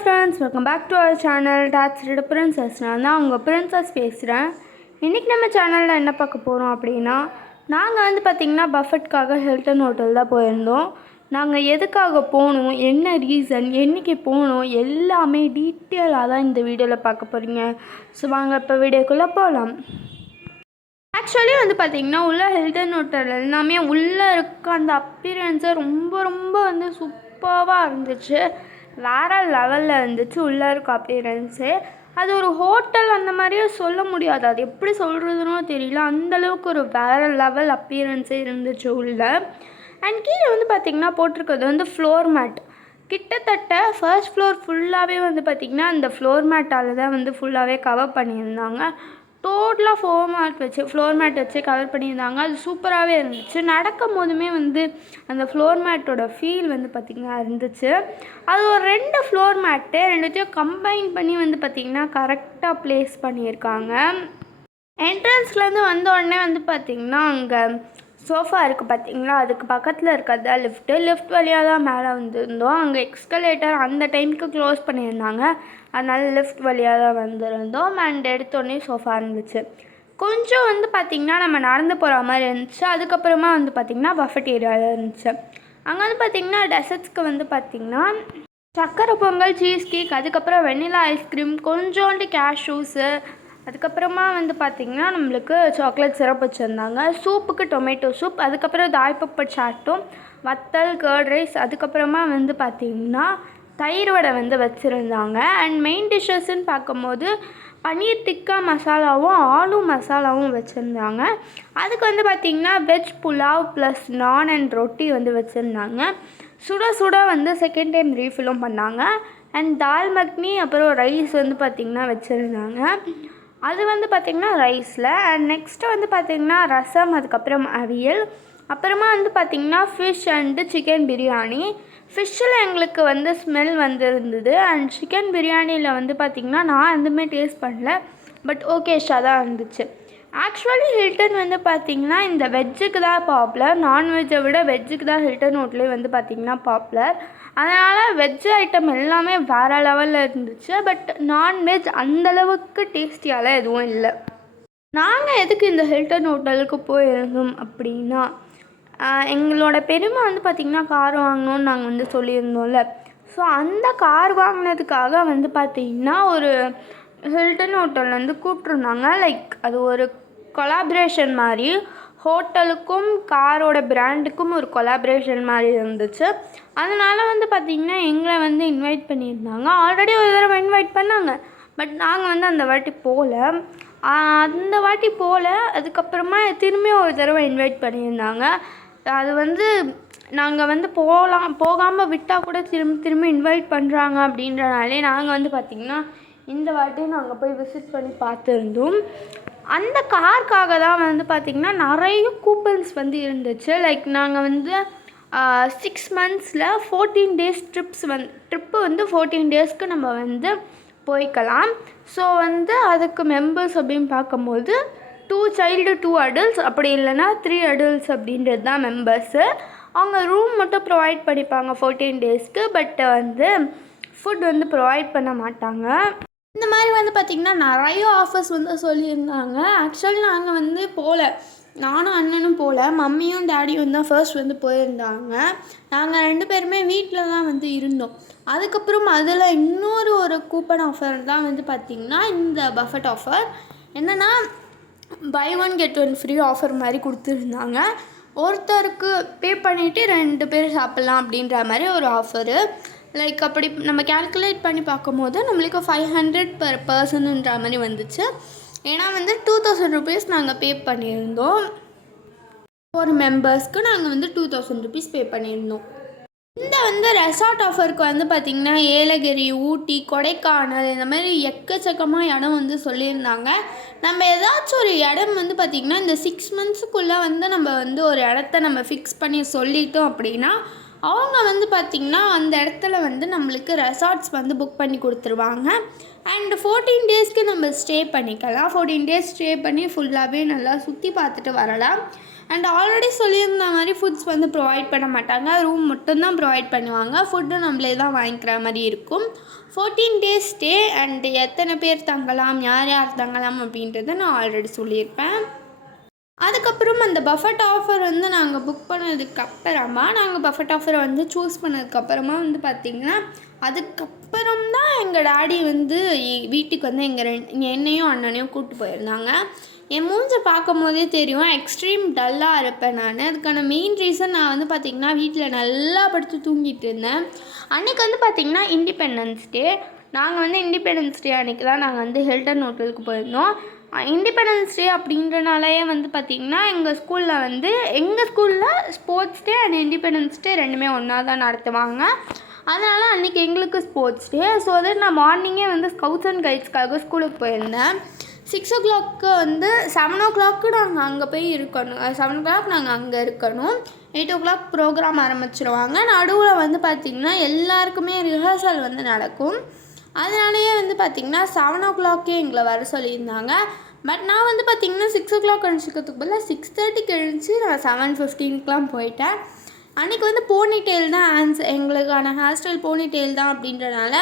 Friends, welcome back to our channel dad's red princess. நான் தான் உங்கள் பிரின்சஸ் பேசுகிறேன். இன்றைக்கி நம்ம சேனலில் என்ன பார்க்க போகிறோம் அப்படின்னா, நாங்கள் வந்து பார்த்திங்கன்னா பஃபெட்காக ஹில்டன் ஹோட்டல் தான் போயிருந்தோம். நாங்கள் எதுக்காக போகணும், என்ன ரீசன், என்றைக்கு போகணும், எல்லாமே டீட்டெயிலாக தான் இந்த வீடியோவில் பார்க்க போகிறீங்க. ஸோ வாங்க இப்போ வீடியோக்குள்ளே போகலாம். ஆக்சுவலி வந்து பார்த்திங்கன்னா உள்ள ஹில்டன் ஹோட்டல் எல்லாமே உள்ளே இருக்க அந்த அப்பியரன்ஸை ரொம்ப வந்து சூப்பராக இருந்துச்சு. வேறு லெவலில் இருந்துச்சு உள்ளே இருக்க அப்பியரன்ஸு. அது ஒரு ஹோட்டல் அந்த மாதிரியே சொல்ல முடியாது, அது எப்படி சொல்கிறதுனோ தெரியல, அந்தளவுக்கு ஒரு வேறு லெவல் அப்பியரன்ஸே இருந்துச்சு உள்ளே. அண்ட் கீழே வந்து பார்த்திங்கன்னா போட்டிருக்கிறது வந்து ஃப்ளோர் மேட். கிட்டத்தட்ட ஃபர்ஸ்ட் ஃப்ளோர் ஃபுல்லாகவே வந்து பார்த்திங்கன்னா அந்த ஃப்ளோர் மேட்டால் தான் வந்து ஃபுல்லாகவே கவர் பண்ணியிருந்தாங்க. டோட்டலாக ஃப்ளோர் மேட் வச்சு கவர் பண்ணியிருந்தாங்க. அது சூப்பராகவே இருந்துச்சு. நடக்கும் போதுமே வந்து அந்த ஃப்ளோர் மேட்டோட ஃபீல் வந்து பார்த்திங்கன்னா இருந்துச்சு. அது ஒரு 2 ஃப்ளோர் மேட்டு ரெண்டுத்தையும் கம்பைன் பண்ணி வந்து பார்த்திங்கன்னா கரெக்டாக ப்ளேஸ் பண்ணியிருக்காங்க. என்ட்ரன்ஸ்லேருந்து வந்த உடனே வந்து பார்த்திங்கன்னா அங்கே சோஃபா இருக்குது பார்த்திங்களா, அதுக்கு பக்கத்தில் இருக்கிறது தான் லிஃப்ட் வழியாக தான் மேலே வந்துருந்தோம். அங்கே எக்ஸ்கலேட்டர் அந்த டைமுக்கு க்ளோஸ் பண்ணியிருந்தாங்க, அதனால் லிஃப்ட் வழியாக தான் வந்திருந்தோம். அண்ட் எடுத்தோடனே சோஃபா இருந்துச்சு. கொஞ்சம் வந்து பார்த்திங்கன்னா நம்ம நடந்து போகிற மாதிரி இருந்துச்சு. அதுக்கப்புறமா வந்து பார்த்திங்கன்னா பஃபெட் ஏரியாவில் இருந்துச்சு. அங்கே வந்து பார்த்திங்கன்னா டெசர்ட்ஸ்க்கு வந்து பார்த்திங்கன்னா சக்கரை பொங்கல், சீஸ் கேக், அதுக்கப்புறம் வெண்ணிலா ஐஸ்கிரீம், கொஞ்சோண்டு கேஷ்யூஸு, அதுக்கப்புறமா வந்து பார்த்திங்கன்னா நம்மளுக்கு சாக்லேட் சிரப் வச்சுருந்தாங்க. சூப்புக்கு டொமேட்டோ சூப், அதுக்கப்புறம் தாய்ப்பப்பட் சாட்டும், வத்தல், கர்ட் ரைஸ், அதுக்கப்புறமா வந்து பார்த்திங்கன்னா தயிர் வடை வந்து வச்சுருந்தாங்க. அண்ட் மெயின் டிஷ்ஷஸ்ன்னு பார்க்கும்போது பன்னீர் டிக்கா மசாலாவும் ஆலு மசாலாவும் வச்சுருந்தாங்க. அதுக்கு வந்து பார்த்திங்கன்னா வெஜ் புலாவ் ப்ளஸ் நான் அண்ட் ரொட்டி வந்து வச்சுருந்தாங்க. சுட வந்து செகண்ட் டைம் ரீஃபில்லும் பண்ணாங்க. அண்ட் தால் மக்னி அப்புறம் ரைஸ் வந்து பார்த்திங்கன்னா வச்சுருந்தாங்க. அது வந்து பார்த்திங்கன்னா ரைஸில். அண்ட் நெக்ஸ்ட்டு வந்து பார்த்திங்கன்னா ரசம், அதுக்கப்புறம் அவியல், அப்புறமா வந்து பார்த்திங்கன்னா ஃபிஷ் அண்டு சிக்கன் பிரியாணி. ஃபிஷ்ஷில் எங்களுக்கு வந்து ஸ்மெல் வந்துருந்தது. அண்ட் சிக்கன் பிரியாணியில் வந்து பார்த்திங்கன்னா நான் எதுவுமே டேஸ்ட் பண்ணல, பட் ஓகேஷாக தான் இருந்துச்சு. ஆக்சுவலி ஹில்டன் வந்து பார்த்திங்கன்னா இந்த வெஜ்ஜுக்கு தான் பாப்புலர், நான்வெஜ்ஜை விட வெஜ்ஜுக்கு தான் ஹில்டன் ஹோட்டலே வந்து பார்த்திங்கன்னா பாப்புலர். அதனால் வெஜ் ஐட்டம் எல்லாமே வேறு லெவலில் இருந்துச்சு. பட் நான்வெஜ் அந்தளவுக்கு டேஸ்டியாலாம் எதுவும் இல்லை. நாங்கள் எதுக்கு இந்த ஹில்டன் ஹோட்டலுக்கு போயிருந்தோம் அப்படின்னா, எங்களோட பெருமை வந்து பார்த்திங்கன்னா கார் வாங்கணும்னு நாங்கள் வந்து சொல்லியிருந்தோம்ல. ஸோ அந்த கார் வாங்கினதுக்காக வந்து பார்த்திங்கன்னா ஒரு ஹில்டன் ஹோட்டல் வந்து கூப்பிட்ருந்தாங்க. லைக் அது ஒரு கொலாபரேஷன் மாதிரி, ஹோட்டலுக்கும் காரோட பிராண்டுக்கும் ஒரு கொலாபரேஷன் மாதிரி இருந்துச்சு. அதனால் வந்து பார்த்திங்கன்னா எங்களை வந்து இன்வைட் பண்ணியிருந்தாங்க. ஆல்ரெடி ஒரு தடவை இன்வைட் பண்ணாங்க, பட் நாங்கள் வந்து அந்த வாட்டி போகல. அதுக்கப்புறமா திரும்பி ஒரு தடவை இன்வைட் பண்ணியிருந்தாங்க. அது வந்து நாங்கள் வந்து போகாமல் விட்டால் கூட திரும்பி இன்வைட் பண்ணுறாங்க அப்படின்றனாலே நாங்கள் வந்து பார்த்திங்கன்னா இந்த வாட்டி நாங்கள் போய் விசிட் பண்ணி பார்த்துருந்தோம். அந்த காருக்காக தான் வந்து பார்த்திங்கன்னா நிறைய கூப்பன்ஸ் வந்து இருந்துச்சு. லைக் நாங்கள் வந்து 6 monthsல 14 days ட்ரிப்பு வந்து 14 daysக்கு நம்ம வந்து போய்க்கலாம். ஸோ வந்து அதுக்கு மெம்பர்ஸ் அப்படின்னு பார்க்கும்போது 2 child 2 adults, அப்படி இல்லைன்னா 3 adults அப்படின்றது தான் மெம்பர்ஸு. அவங்க ரூம் மட்டும் ப்ரொவைட் பண்ணிப்பாங்க 14 daysக்கு, பட் வந்து ஃபுட் வந்து ப்ரொவைட் பண்ண மாட்டாங்க. இந்த மாதிரி வந்து பார்த்திங்கன்னா நிறைய ஆஃபர்ஸ் வந்து சொல்லியிருந்தாங்க. ஆக்சுவலி நாங்கள் வந்து நானும் அண்ணனும் மம்மியும் டேடியும் தான் ஃபர்ஸ்ட் வந்து போயிருந்தாங்க. நாங்கள் 2 பேருமே வீட்டில் தான் வந்து இருந்தோம். அதுக்கப்புறம் அதில் ஒரு கூப்பன் ஆஃபர் தான் வந்து பார்த்திங்கன்னா இந்த பஃபெட் ஆஃபர். என்னென்னா பை 1 get 1 ஃப்ரீ ஆஃபர் மாதிரி கொடுத்துருந்தாங்க. ஒருத்தருக்கு பே பண்ணிவிட்டு 2 பேர் சாப்பிட்லாம் அப்படின்ற மாதிரி ஒரு ஆஃபரு. லைக் அப்படி நம்ம கேல்குலேட் பண்ணி பார்க்கும்போது நம்மளுக்கு 500 per personன்ற மாதிரி வந்துச்சு. ஏன்னா வந்து 2000 rupees நாங்கள் பே பண்ணியிருந்தோம். ஒரு மெம்பர்ஸ்க்கு நாங்கள் வந்து 2000 rupees பே பண்ணியிருந்தோம். இந்த வந்து ரெசார்ட் ஆஃபருக்கு வந்து பார்த்திங்கன்னா ஏலகிரி, ஊட்டி, கொடைக்கானல் இந்த மாதிரி எக்கச்சக்கமாக இடம் வந்து சொல்லியிருந்தாங்க. நம்ம ஏதாச்சும் ஒரு இடம் வந்து பார்த்திங்கன்னா இந்த 6 monthsக்குள்ளே வந்து நம்ம வந்து ஒரு இடத்த நம்ம ஃபிக்ஸ் பண்ணி சொல்லிட்டோம் அப்படின்னா அவங்க வந்து பார்த்திங்கன்னா அந்த இடத்துல வந்து நம்மளுக்கு ரெசார்ட்ஸ் வந்து புக் பண்ணி கொடுத்துருவாங்க. அண்ட் 14 daysக்கு நம்ம ஸ்டே பண்ணிக்கலாம். 14 days ஸ்டே பண்ணி ஃபுல்லாகவே நல்லா சுற்றி பார்த்துட்டு வரலாம். அண்ட் ஆல்ரெடி சொல்லியிருந்த மாதிரி ஃபுட்ஸ் வந்து ப்ரொவைட் பண்ண மாட்டாங்க, ரூம் மட்டும்தான் ப்ரொவைட் பண்ணுவாங்க. ஃபுட்டு நம்மளே தான் வாங்கிக்கிற மாதிரி இருக்கும். 14 days ஸ்டே அண்ட் எத்தனை பேர் தங்கலாம், யார் யார் தங்கலாம் அப்படின்றத நான் ஆல்ரெடி சொல்லியிருப்பேன். அதுக்கப்புறம் அந்த பஃபட் ஆஃபர் வந்து நாங்கள் புக் பண்ணதுக்கப்புறமா, நாங்கள் பஃபட் ஆஃபரை வந்து சூஸ் பண்ணதுக்கப்புறமா வந்து பார்த்திங்கன்னா, அதுக்கப்புறம் தான் எங்கள் டாடி வந்து வீட்டுக்கு வந்து என்னையும் அண்ணனையும் கூப்பிட்டு போயிருந்தாங்க. என் மூஞ்சை பார்க்கும் போதே தெரியும் எக்ஸ்ட்ரீம் டல்லாக இருப்பேன் நான். அதுக்கான மெயின் ரீசன் நான் வந்து பார்த்திங்கன்னா வீட்டில் நல்லா படுத்து தூங்கிட்டு இருந்தேன். அன்றைக்கி வந்து பார்த்திங்கன்னா இண்டிபெண்டன்ஸ் டே. நாங்கள் வந்து இண்டிபெண்டன்ஸ் டே அன்றைக்கி தான் நாங்கள் வந்து ஹில்டன் ஹோட்டலுக்கு போயிருந்தோம். இண்டிபெண்டன்ஸ் டே அப்படின்றனாலேயே வந்து பார்த்திங்கன்னா எங்கள் ஸ்கூலில் sports day and independence day ரெண்டுமே ஒன்றா தான் நடத்துவாங்க. அதனால் அன்றைக்கி எங்களுக்கு ஸ்போர்ட்ஸ் டே. ஸோ தட் நான் மார்னிங்கே வந்து ஸ்கவுட்ஸ் அண்ட் கைட்ஸ்க்காக ஸ்கூலுக்கு போயிருந்தேன். 6 o'clock வந்து 7 o'clock நாங்கள் அங்கே போய் இருக்கணும். 7 o'clock நாங்கள் அங்கே இருக்கணும். 8 o'clock ப்ரோக்ராம் ஆரம்பிச்சிடுவாங்க. நடுவில் வந்து பார்த்திங்கன்னா எல்லாருக்குமே ரிஹர்சல் வந்து நடக்கும். அதனாலேயே வந்து பார்த்திங்கன்னா 7 o'clock எங்களை வர சொல்லியிருந்தாங்க. பட் நான் வந்து பார்த்திங்கன்னா 6 o'clock எழுந்திரிக்கிறதுக்கு பதிலாக 6:30 எழுந்திரிச்சு நான் 7:15 போயிட்டேன். அன்றைக்கி வந்து போனி டெயில் தான் எங்களுக்கான ஹேர் ஸ்டைல் போனி டெயில் தான் அப்படின்றனால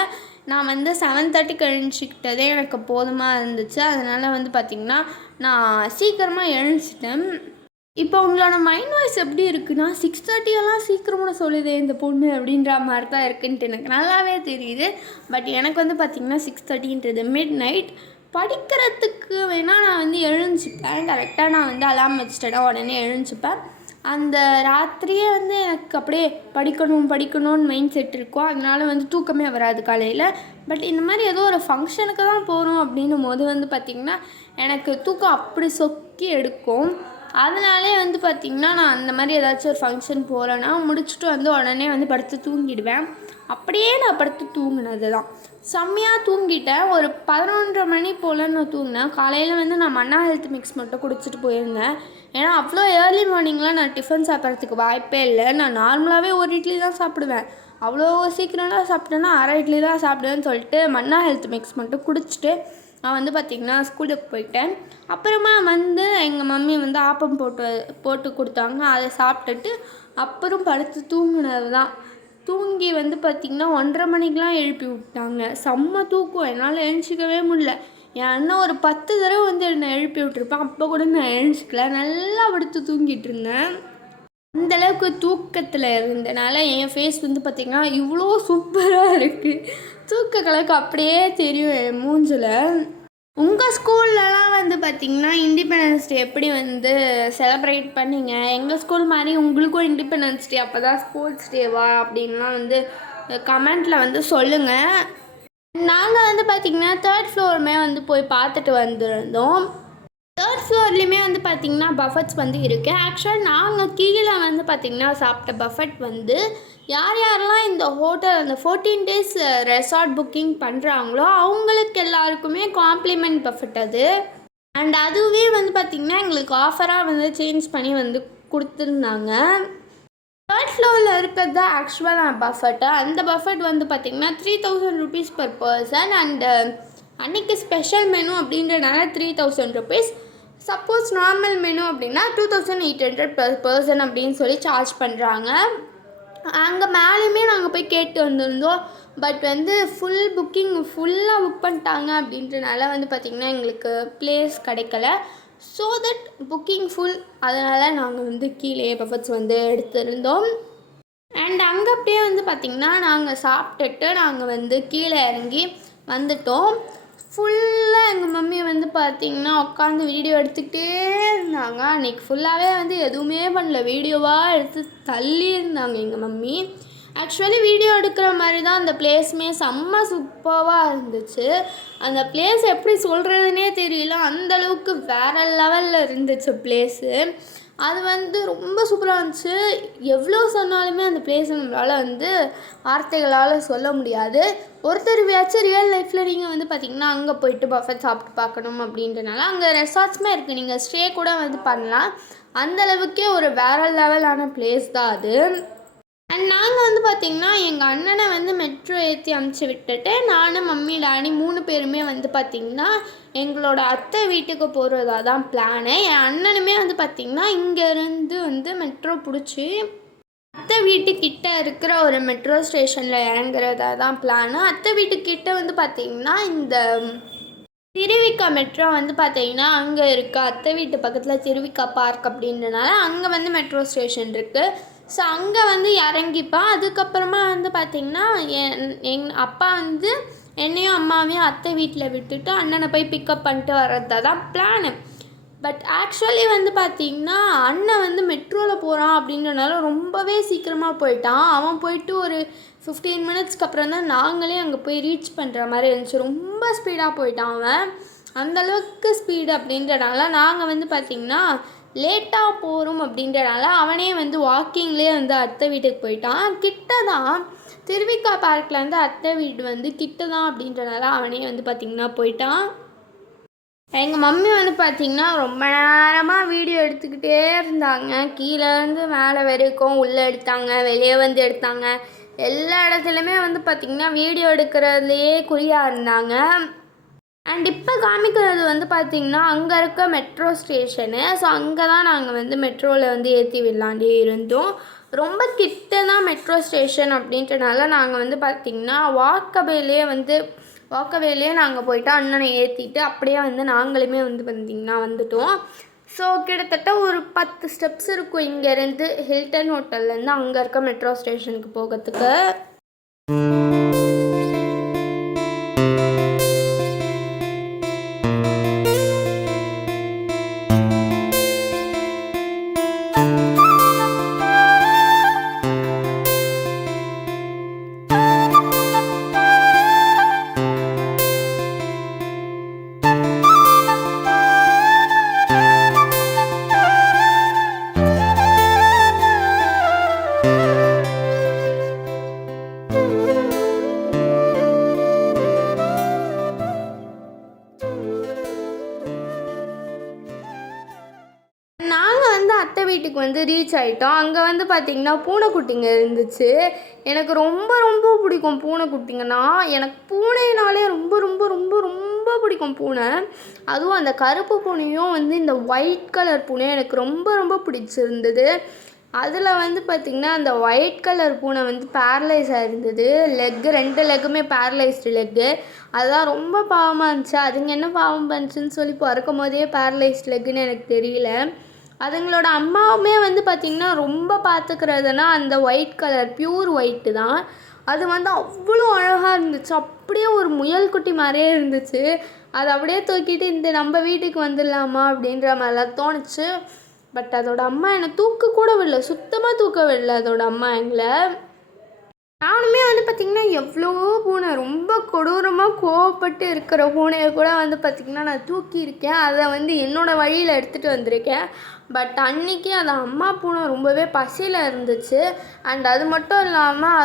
நான் வந்து 7:30 எழுந்திரிக்கிட்டதே எனக்கு போதுமாக இருந்துச்சு. அதனால் வந்து பார்த்திங்கன்னா நான் சீக்கிரமாக எழுந்திரிச்சிட்டேன். இப்போ உங்களோட மைண்ட் வாய்ஸ் எப்படி இருக்குன்னா, 6:30 சீக்கிரமாக சொல்லுதே இந்த பொண்ணு அப்படின்ற மாதிரி தான் இருக்குன்ட்டு எனக்கு நல்லாவே தெரியுது. பட் எனக்கு வந்து பார்த்திங்கன்னா 6:30 மிட் நைட். படிக்கிறதுக்கு வேணால் நான் வந்து எழுந்திரிப்பேன். கரெக்டாக நான் வந்து அலார்ம் வச்சுட்டேன்னா உடனே எழுந்திரிப்பேன். அந்த ராத்திரியே வந்து எனக்கு அப்படியே படிக்கணும்னு மைண்ட் செட் இருக்கும். அதனால வந்து தூக்கமே வராது காலையில். பட் இந்த மாதிரி ஏதோ ஒரு ஃபங்க்ஷனுக்கு தான் போகிறோம் அப்படின்னும் போது வந்து பார்த்திங்கன்னா எனக்கு தூக்கம் அப்படி சொக்கி எடுக்கும். அதனாலே வந்து பார்த்திங்கன்னா நான் அந்த மாதிரி ஏதாச்சும் ஒரு ஃபங்க்ஷன் போகிறேன்னா முடிச்சுட்டு வந்து உடனே வந்து படுத்து தூங்கிடுவேன். அப்படியே நான் படுத்து தூங்கினது தான். செம்மையாக தூங்கிட்டேன். ஒரு 11:30 மணி போல் நான் தூங்கினேன். காலையில் வந்து நான் மன்னா ஹெல்த் மிக்ஸ் மட்டும் குடிச்சிட்டு போயிருந்தேன். ஏன்னா அவ்வளோ ஏர்லி மார்னிங்லாம் நான் டிஃபன் சாப்பிட்றதுக்கு வாய்ப்பே இல்லை. நான் நார்மலாகவே ஒரு இட்லி தான் சாப்பிடுவேன். அவ்வளோ சீக்கிரம்லாம் சாப்பிட்டேன்னா அரை இட்லி தான் சாப்பிடுவேன்னு சொல்லிட்டு மன்னா ஹெல்த் மிக்ஸ் மட்டும் குடிச்சிட்டு நான் வந்து பார்த்திங்கன்னா ஸ்கூலுக்கு போயிட்டேன். அப்புறமா வந்து எங்கள் மம்மி வந்து ஆப்பம் போட்டு கொடுத்தாங்க. அதை சாப்பிட்டுட்டு அப்புறம் படுத்து தூங்கினது தான். தூங்கி வந்து பார்த்திங்கன்னா 1:30 மணிக்கெலாம் எழுப்பி விட்டாங்க. செம்ம தூக்கம், என்னால் எழுந்திரிக்கவே முடியல. என் அண்ணன் ஒரு 10 தடவை வந்து என்னை எழுப்பி விட்டுருப்பேன். அப்போ கூட நான் எழுந்திரிக்கல, நல்லா படுத்து தூங்கிட்டு இருந்தேன். அந்தளவுக்கு தூக்கத்தில் இருந்தனால என் ஃபேஸ் வந்து பார்த்திங்கன்னா இவ்வளோ சூப்பராக இருக்குது. தூக்க கலக்கு அப்படியே தெரியும் என் மூஞ்சில். உங்கள் ஸ்கூல்லலாம் வந்து பார்த்திங்கன்னா இண்டிபெண்டன்ஸ் டே எப்படி வந்து செலிப்ரேட் பண்ணிங்க? எங்கள் ஸ்கூல் மாதிரி உங்களுக்கும் இண்டிபெண்டன்ஸ் டே அப்போ தான் ஸ்போர்ட்ஸ் டேவா அப்படின்லாம் வந்து கமெண்ட்டில் வந்து சொல்லுங்கள். நாங்கள் வந்து பார்த்திங்கன்னா 3rd ஃப்ளோருமே வந்து போய் பார்த்துட்டு வந்திருந்தோம். 3rd ஃப்ளோர்லேயுமே வந்து பார்த்திங்கன்னா பஃபட்ஸ் வந்து இருக்குது. ஆக்சுவலாக நாங்கள் கீழே வந்து பார்த்திங்கன்னா சாப்பிட்ட பஃபட் வந்து யாரெல்லாம் இந்த ஹோட்டல் அந்த 14 days ரெசார்ட் புக்கிங் பண்ணுறாங்களோ அவங்களுக்கு எல்லாருக்குமே காம்ப்ளிமெண்ட் பஃபட் அது. அண்ட் அதுவே வந்து பார்த்திங்கன்னா எங்களுக்கு ஆஃபராக வந்து சேஞ்ச் பண்ணி வந்து கொடுத்துருந்தாங்க. 3rd ஃப்ளோரில் இருக்கிறது தான் ஆக்சுவலாக பஃபட்டு. அந்த பஃபட் வந்து பார்த்திங்கன்னா 3000 rupees per person. அண்டு அன்றைக்கி ஸ்பெஷல் மெனு அப்படின்றனால 3000 rupees. சப்போஸ் நார்மல் மெனு அப்படின்னா 2800 per person அப்படின்னு சொல்லி சார்ஜ் பண்ணுறாங்க. அங்கே மேலேயுமே நாங்கள் போய் கேட்டு வந்திருந்தோம். பட் வந்து ஃபுல்லாக புக் பண்ணிட்டாங்க அப்படின்றனால வந்து பார்த்திங்கன்னா எங்களுக்கு பிளேஸ் கிடைக்கல. So that booking full. அதனால் நாங்கள் வந்து கீழே பஃபட்ஸ் வந்து எடுத்திருந்தோம். அண்ட் அங்கே அப்படியே வந்து பார்த்திங்கன்னா நாங்கள் சாப்பிட்டுட்டு நாங்கள் வந்து கீழே இறங்கி வந்துட்டோம். ஃபுல்லாக எங்கள் மம்மி வந்து பார்த்திங்கன்னா உட்காந்து வீடியோ எடுத்துக்கிட்டே இருந்தாங்க. அன்றைக்கி ஃபுல்லாகவே வந்து எதுவுமே பண்ணல, வீடியோவாக எடுத்து தள்ளி இருந்தாங்க எங்கள் மம்மி. ஆக்சுவலி வீடியோ எடுக்கிற மாதிரி தான் அந்த பிளேஸுமே செம்ம சூப்பராக இருந்துச்சு. அந்த பிளேஸ் எப்படி சொல்கிறதுனே தெரியல, அந்தளவுக்கு வேறு லெவலில் இருந்துச்சு பிளேஸு. அது வந்து ரொம்ப சூப்பராக இருந்துச்சு. எவ்வளோ சொன்னாலுமே அந்த பிளேஸை நம்மளால் வந்து வார்த்தைகளால் சொல்ல முடியாது. ஒருத்தருவையாச்சும் ரியல் லைஃப்பில் நீங்கள் வந்து பார்த்திங்கன்னா அங்கே போயிட்டு பஃபட் சாப்பிட்டு பார்க்கணும் அப்படின்றனால அங்கே ரெசார்ட்ஸுமே இருக்குது. நீங்கள் ஸ்டே கூட வந்து பண்ணலாம். அந்தளவுக்கே ஒரு வேறு லெவலான பிளேஸ் தான் அது. அண்ட் நாங்கள் வந்து பார்த்திங்கன்னா எங்கள் அண்ணனை வந்து மெட்ரோ ஏற்றி அமுச்சு விட்டுட்டு நானும் மம்மி டாடி 3 பேருமே வந்து பார்த்திங்கன்னா எங்களோட அத்தை வீட்டுக்கு போகிறதா தான் பிளானு. என் அண்ணனுமே வந்து பார்த்திங்கன்னா இங்கேருந்து வந்து மெட்ரோ பிடிச்சி அத்தை வீட்டுக்கிட்ட இருக்கிற ஒரு மெட்ரோ ஸ்டேஷனில் இறங்குறதா தான் பிளானு. அத்தை வீட்டுக்கிட்ட வந்து பார்த்திங்கன்னா இந்த திருவிக்கா மெட்ரோ வந்து பார்த்திங்கன்னா அங்கே இருக்குது. அத்தை வீட்டு பக்கத்தில் திருவிக்கா பார்க் அப்படின்றனால அங்கே வந்து மெட்ரோ ஸ்டேஷன் இருக்குது. ஸோ அங்கே வந்து இறங்கிப்பேன். அதுக்கப்புறமா வந்து பார்த்திங்கன்னா எங்கள் அப்பா வந்து என்னையும் அம்மாவையும் அத்தை வீட்டில் விட்டுட்டு அண்ணனை போய் பிக்கப் பண்ணிட்டு வர்றதா தான் பிளானு. பட் ஆக்சுவலி வந்து பார்த்திங்கன்னா அண்ணன் வந்து மெட்ரோவில் போகிறான் அப்படின்றனால ரொம்பவே சீக்கிரமாக போயிட்டான். அவன் போயிட்டு ஒரு 15 மினிட்ஸ்க்கு அப்புறம் தான் நாங்களே அங்கே போய் ரீச் பண்ணுற மாதிரி இருந்துச்சு. ரொம்ப ஸ்பீடாக போயிட்டான் அவன். அந்தளவுக்கு ஸ்பீடு அப்படின்றனால நாங்கள் வந்து பார்த்திங்கன்னா லேட்டாக போகிறோம் அப்படின்றனால அவனே வந்து வாக்கிங்லேயே வந்து அத்தை வீட்டுக்கு போயிட்டான். கிட்ட தான் திருவிக்கா பார்க்லேருந்து அத்தை வீடு வந்து கிட்ட தான் அப்படின்றனால அவனே வந்து பார்த்திங்கன்னா போயிட்டான். எங்கள் மம்மி வந்து பார்த்திங்கன்னா ரொம்ப நேரமாக வீடியோ எடுத்துக்கிட்டே இருந்தாங்க. கீழேருந்து மேலே வரைக்கும் உள்ளே எடுத்தாங்க, வெளியே வந்து எடுத்தாங்க. எல்லா இடத்துலையுமே வந்து பார்த்திங்கன்னா வீடியோ எடுக்கிறதுலையே குறியாக இருந்தாங்க. அண்ட் இப்போ காமிக்கிறது வந்து பார்த்திங்கன்னா அங்கே இருக்க மெட்ரோ ஸ்டேஷனு. ஸோ அங்கே தான் நாங்கள் வந்து மெட்ரோவில் வந்து ஏற்றி விடலாண்டே இருந்தோம். ரொம்ப கிட்ட தான் மெட்ரோ ஸ்டேஷன் அப்படின்றனால நாங்கள் வந்து பார்த்திங்கன்னா வாக்கவேலேயே நாங்கள் போய்ட்டு அண்ணனை ஏற்றிட்டு அப்படியே வந்து நாங்களுமே வந்து பார்த்திங்கன்னா வந்துட்டோம். ஸோ கிட்டத்தட்ட ஒரு 10 ஸ்டெப்ஸ் இருக்கும் இங்கேருந்து ஹில்டன் ஹோட்டல்லேருந்து அங்கே இருக்க மெட்ரோ ஸ்டேஷனுக்கு போகிறதுக்கு. அத்தை வீட்டுக்கு வந்து ரீச் ஆகிட்டோம். அங்கே வந்து பார்த்திங்கன்னா பூனைக்குட்டிங்க இருந்துச்சு. எனக்கு ரொம்ப ரொம்ப பிடிக்கும் பூனைக்குட்டிங்கன்னா. எனக்கு பூனைனாலே ரொம்ப ரொம்ப ரொம்ப ரொம்ப பிடிக்கும் பூனை. அதுவும் அந்த கருப்பு பூனையும் வந்து இந்த ஒயிட் கலர் பூனையும் எனக்கு ரொம்ப ரொம்ப பிடிச்சிருந்தது. அதில் வந்து பார்த்திங்கன்னா அந்த ஒயிட் கலர் பூனை வந்து பேரலைஸாக இருந்தது. 2 லெக்குமே பேரலைஸ்டு லெக்கு. அதுதான் ரொம்ப பாவமாக இருந்துச்சு. அதுங்க என்ன பாவம் பண்ணுச்சுன்னு சொல்லி பிறக்கும் போதே பேரலைஸ்டு லெக்குன்னு எனக்கு தெரியல. அதுங்களோட அம்மாவுமே வந்து பார்த்திங்கன்னா ரொம்ப பார்த்துக்கிறதுனா அந்த ஒயிட் கலர் பியூர் ஒயிட்டு தான். அது வந்து அவ்வளோ அழகாக இருந்துச்சு. அப்படியே ஒரு முயல் குட்டி மாதிரியே இருந்துச்சு. அதை அப்படியே தூக்கிட்டு இந்த நம்ம வீட்டுக்கு வந்துடலாமா அப்படின்ற மாதிரிலாம் தோணுச்சு. பட் அதோட அம்மா என்னை தூக்க கூட விடல, சுத்தமாக தூக்க விடல அதோட அம்மா எங்களை. நானுமே வந்து பார்த்திங்கன்னா எவ்வளவோ பூனை ரொம்ப கொடூரமாக கோவப்பட்டு இருக்கிற பூனையை கூட வந்து பார்த்திங்கன்னா நான் தூக்கியிருக்கேன். அதை வந்து என்னோடய வழியில் எடுத்துகிட்டு வந்திருக்கேன். பட் அன்றைக்கி அந்த அம்மா பூனை ரொம்பவே பசியில் இருந்துச்சு. அண்ட் அது மட்டும் இல்லாமல்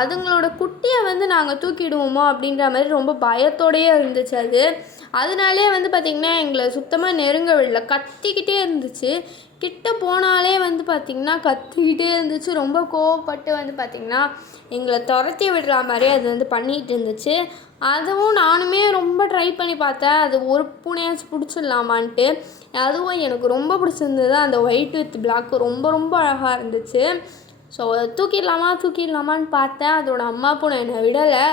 அதுங்களோட குட்டியை வந்து நாங்கள் தூக்கிடுவோமோ அப்படின்ற மாதிரி ரொம்ப பயத்தோடையே இருந்துச்சு. அதனாலே வந்து பார்த்திங்கன்னா எங்களை சுத்தமாக நெருங்க விடல, கத்திக்கிட்டே இருந்துச்சு. கிட்ட போனாலே வந்து பார்த்திங்கன்னா கத்திக்கிட்டே இருந்துச்சு. ரொம்ப கோவப்பட்டு வந்து பார்த்திங்கன்னா எங்களை துரத்தி விடுற மாதிரி அது வந்து பண்ணிகிட்டு இருந்துச்சு. அதுவும் நானுமே ரொம்ப ட்ரை பண்ணி பார்த்தேன், அது ஒரு பூனையாச்சும் பிடிச்சிடலாமான்ட்டு. அதுவும் எனக்கு ரொம்ப பிடிச்சிருந்தது. அந்த ஒயிட் வித் பிளாக்கு ரொம்ப ரொம்ப அழகாக இருந்துச்சு. ஸோ தூக்கிடலாமான்னு பார்த்தேன். அதோட அம்மா பூனை என்னை விடலை,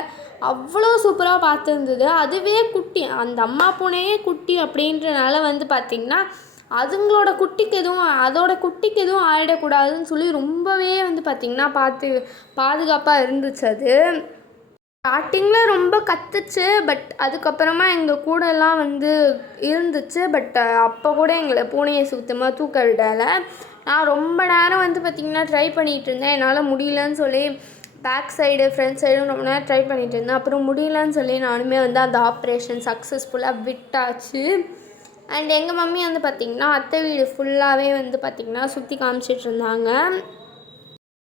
அவ்வளோ சூப்பராக பார்த்துருந்தது. அதுவே குட்டி, அந்த அம்மா பூனையே குட்டி அப்படின்றனால வந்து பார்த்திங்கன்னா அதோட குட்டிக்கு எதுவும் ஆகிடக்கூடாதுன்னு சொல்லி ரொம்பவே வந்து பார்த்திங்கன்னா பாதுகாப்பாக இருந்துச்சு. அது ஸ்டார்டிங்கில் ரொம்ப கத்துச்சு. பட் அதுக்கப்புறமா எங்கள் கூடலாம் வந்து இருந்துச்சு. பட் அப்போ கூட எங்களை பூனையை சுத்தமாக தூக்க விடலை. நான் ரொம்ப நேரம் வந்து பார்த்திங்கன்னா ட்ரை பண்ணிகிட்டு இருந்தேன். என்னால் முடியலன்னு சொல்லி பேக் சைடு ஃப்ரண்ட் சைடும் ரொம்ப நேரம் ட்ரை பண்ணிகிட்டு இருந்தேன். அப்புறம் முடியலன்னு சொல்லி நானுமே வந்து அந்த ஆப்ரேஷன் சக்ஸஸ்ஃபுல்லாக விட்டாச்சு. அண்ட் எங்கள் மம்மி வந்து பார்த்திங்கன்னா அத்தை வீடு ஃபுல்லாகவே வந்து பார்த்திங்கன்னா சுற்றி காமிச்சிட்டு இருந்தாங்க.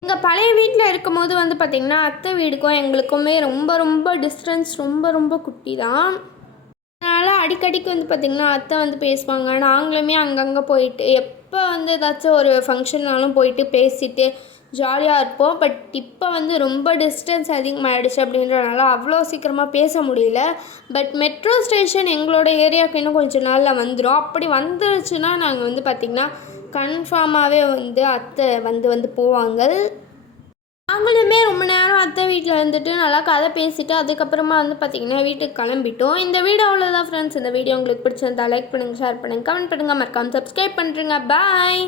எங்கள் பழைய வீட்டில் இருக்கும் போது வந்து பார்த்திங்கன்னா அத்தை வீடுக்கும் எங்களுக்குமே ரொம்ப ரொம்ப டிஸ்டன்ஸ் ரொம்ப ரொம்ப குட்டி தான். அதனால் அடிக்கடிக்கு வந்து பார்த்திங்கன்னா அத்தை வந்து பேசுவாங்க. நாங்களுமே அங்கங்கே போயிட்டு எப்போ வந்து ஏதாச்சும் ஒரு ஃபங்க்ஷன்னாலும் போயிட்டு பேசிட்டு ஜாலியாக இருப்போம். பட் இப்போ வந்து ரொம்ப டிஸ்டன்ஸ் அதிகமாகிடுச்சு அப்படின்றனால அவ்வளோ சீக்கிரமாக பேச முடியல. பட் மெட்ரோ ஸ்டேஷன் எங்களோட ஏரியாவுக்கு இன்னும் கொஞ்சம் நாளில் வந்துடும். அப்படி வந்துருச்சுன்னா நாங்கள் வந்து பார்த்திங்கன்னா கன்ஃபார்மாகவே வந்து அத்தை வந்து போவாங்க. நாங்களுமே ரொம்ப நேரம் அத்தை வீட்டில் இருந்துட்டு நல்லா கதை பேசிவிட்டு அதுக்கப்புறமா வந்து பார்த்திங்கன்னா வீட்டுக்கு கிளம்பிட்டோம். இந்த வீடியோ அவ்வளோதான் ஃப்ரெண்ட்ஸ். இந்த வீடியோ உங்களுக்கு பிடிச்சிருந்தா லைக் பண்ணுங்கள், ஷேர் பண்ணுங்கள், கமெண்ட் பண்ணுங்கள், மறக்காமல் சப்ஸ்கிரைப் பண்ணுறேங்க. பாய்.